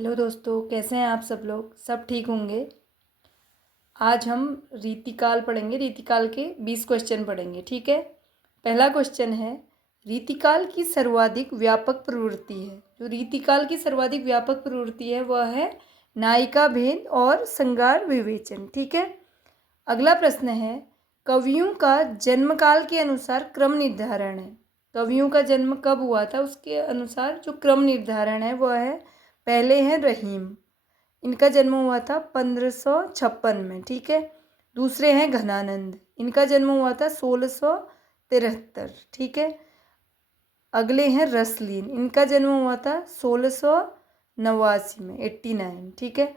Hello दोस्तों, कैसे हैं आप सब लोग। सब ठीक होंगे। आज हम रीतिकाल पढ़ेंगे। रीतिकाल के 20 क्वेश्चन पढ़ेंगे, ठीक है। पहला क्वेश्चन है, रीतिकाल की सर्वाधिक व्यापक प्रवृत्ति है। जो रीतिकाल की सर्वाधिक व्यापक प्रवृत्ति है वह है नायिका भेद और श्रृंगार विवेचन, ठीक है। अगला प्रश्न है, कवियों का जन्मकाल के अनुसार क्रम निर्धारण है। कवियों का जन्म कब हुआ था उसके अनुसार जो क्रम निर्धारण है वह है, पहले हैं रहीम, इनका जन्म हुआ था 1556 में, ठीक है। दूसरे हैं घनानंद, इनका जन्म हुआ था 1673, ठीक है। अगले हैं रसलीन, इनका जन्म हुआ था 1689 में, 89, ठीक है।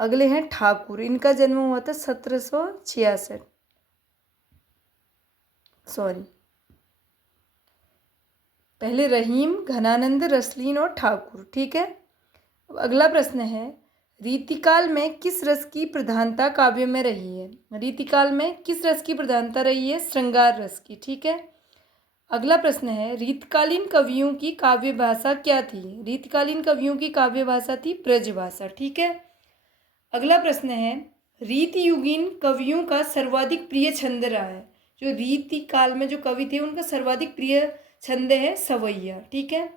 अगले हैं ठाकुर, इनका जन्म हुआ था 1766, सॉरी, पहले रहीम, घनानंद, रसलीन और ठाकुर, ठीक है। अगला प्रश्न है, रीतिकाल में किस रस की प्रधानता काव्य में रही है। रीतिकाल में किस रस की प्रधानता रही है, श्रृंगार रस की, ठीक है। अगला प्रश्न है, रीतकालीन कवियों की काव्य भाषा क्या थी। रीतकालीन कवियों की काव्य भाषा थी ब्रज भाषा, ठीक है। अगला प्रश्न है, रीतियुगीन कवियों का सर्वाधिक प्रिय छंद रहा है। जो रीतिकाल में जो कवि थे उनका सर्वाधिक प्रिय छंद है सवैया, ठीक है।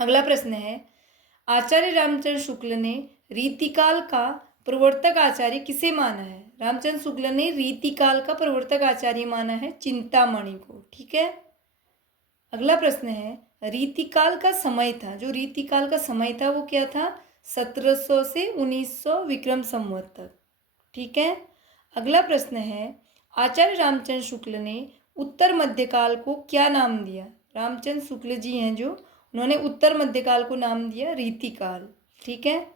अगला प्रश्न है, आचार्य रामचंद्र शुक्ल ने रीतिकाल का प्रवर्तक आचार्य किसे माना है। रामचंद्र शुक्ल ने रीतिकाल का प्रवर्तक आचार्य माना है चिंतामणि को, ठीक है। अगला प्रश्न है, रीतिकाल का समय था, जो रीतिकाल का समय था वो क्या था, 1700 से 1900 विक्रम संवत तक, ठीक है। अगला प्रश्न है, आचार्य रामचंद्र शुक्ल ने उत्तर मध्यकाल को क्या नाम दिया। रामचंद्र शुक्ल जी हैं जो, उन्होंने उत्तर मध्यकाल को नाम दिया रीतिकाल, ठीक है।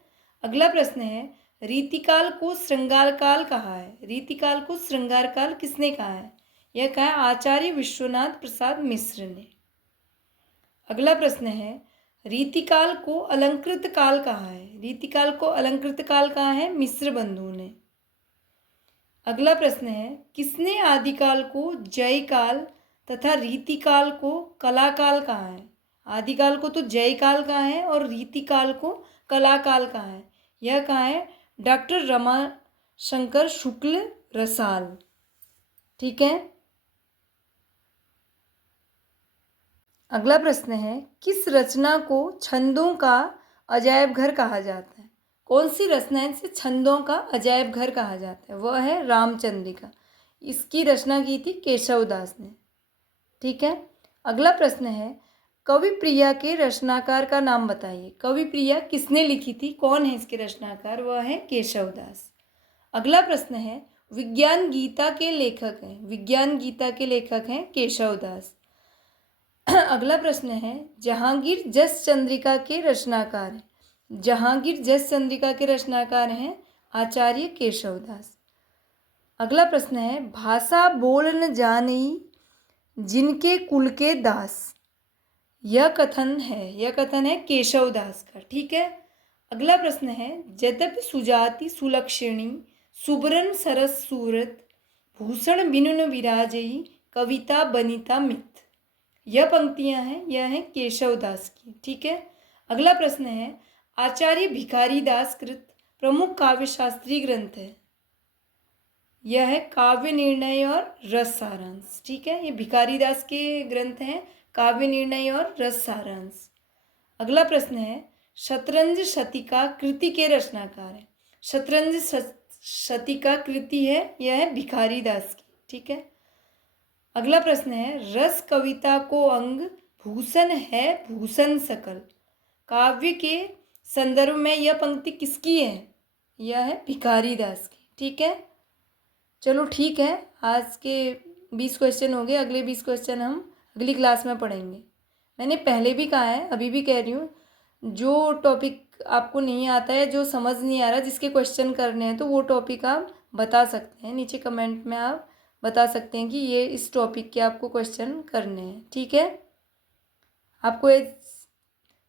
अगला प्रश्न है, रीतिकाल को श्रृंगार काल कहा है। रीतिकाल को श्रृंगार काल किसने कहा है, यह कहा आचार्य विश्वनाथ प्रसाद मिश्र ने। अगला प्रश्न है, रीतिकाल को अलंकृत काल कहा है। रीतिकाल को अलंकृत काल कहा है मिश्र बंधु ने। अगला प्रश्न है, किसने आदिकाल को जयकाल तथा रीतिकाल को कलाकाल कहा है। आदिकाल को तो जयकाल कहा है और रीतिकाल को कलाकाल कहा है, यह कहा है डॉक्टर रमाशंकर शुक्ल रसाल, ठीक है। अगला प्रश्न है, किस रचना को छंदों का अजायब घर कहा जाता है। कौन सी रचना है जिसे छंदों का अजायब घर कहा जाता है, वह है रामचंद्रिका। इसकी रचना की थी केशवदास ने, ठीक है। अगला प्रश्न है, कवि प्रिया के रचनाकार का नाम बताइए। कवि प्रिया किसने लिखी थी, कौन है इसके रचनाकार, वह है केशवदास। अगला प्रश्न है, विज्ञान गीता के लेखक हैं। विज्ञान गीता के लेखक हैं केशवदास। अगला प्रश्न है, जहांगीर जस चंद्रिका के रचनाकार हैं। जहांगीर जस चंद्रिका के रचनाकार हैं आचार्य केशवदास। अगला प्रश्न है, भाषा बोल न जानी जिनके कुल के दास। यह कथन है केशवदास का, ठीक है। अगला प्रश्न है, यद्यपि सुजाति सुलक्षणी सुबरन सरस सूरत भूषण बिनुन विराजई कविता बनिता मित। यह पंक्तियां हैं, यह है केशवदास की, ठीक है। अगला प्रश्न है, आचार्य भिखारी दास कृत प्रमुख काव्य शास्त्रीय ग्रंथ है। यह है काव्य निर्णय और रस सारांश, ठीक है। ये भिखारी दास के ग्रंथ हैं काव्य निर्णय और रस सारांश। अगला प्रश्न है, शतरंज शतिका कृति के रचनाकार है। शतरंज शतिका कृति है, यह है भिखारी दास की, ठीक है। अगला प्रश्न है, रस कविता को अंग भूषण है भूषण सकल। काव्य के संदर्भ में यह पंक्ति किसकी है, यह है भिखारी दास की, ठीक है। चलो ठीक है, आज के 20 क्वेश्चन हो गए। अगले 20 क्वेश्चन हम अगली क्लास में पढ़ेंगे। मैंने पहले भी कहा है, अभी भी कह रही हूँ, जो टॉपिक आपको नहीं आता है, जो समझ नहीं आ रहा, जिसके क्वेश्चन करने हैं, तो वो टॉपिक आप बता सकते हैं। नीचे कमेंट में आप बता सकते हैं कि ये इस टॉपिक के आपको क्वेश्चन करने हैं, ठीक है। आपको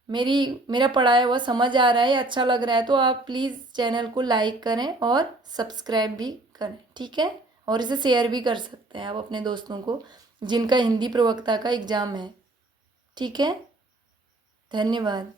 मेरा पढ़ाया हुआ समझ आ रहा है, अच्छा लग रहा है, तो आप प्लीज़ चैनल को लाइक करें और सब्सक्राइब भी करें, ठीक है। और इसे शेयर भी कर सकते हैं आप अपने दोस्तों को जिनका हिंदी प्रवक्ता का एग्ज़ाम है, ठीक है। धन्यवाद।